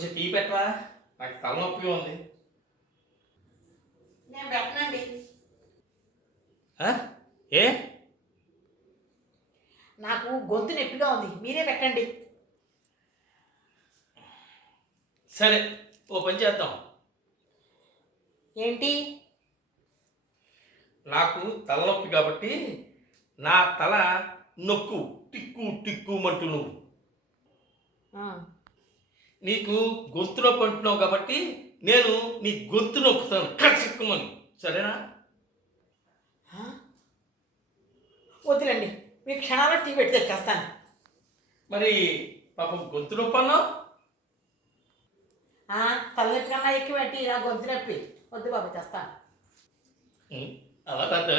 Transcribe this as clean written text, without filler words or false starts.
కొంచెం టీ పెట్టవా? నాకు తలనొప్పిగా ఉంది. నేను పెట్టనండి. ఆ? ఏ? నాకు గొంతు నొప్పిగా ఉంది, మీరే పెట్టండి. సరే, ఓ పని చేద్దాం. ఏంటి? నాకు తలనొప్పి కాబట్టి నా తల నొక్కు, టిక్కు టిక్కుమంటూ నువ్వు. ఆ, నీకు గొంతు నొప్పి అంటున్నావు కాబట్టి నేను నీ గొంతు నొక్కుతాను కసిక్కుమని. సరేనా? ఆ? వద్దులండి, మీ క్షణాల్లో టీ పెట్టి తెచ్చేస్తాను. మరి పాపం గొంతు నొప్పి అన్నావు. తలనొప్పి కన్నా ఎక్కువ టీ, నా గొంతు నొప్పి. వద్దు బాబు, తెస్తాను. అలా కాదు.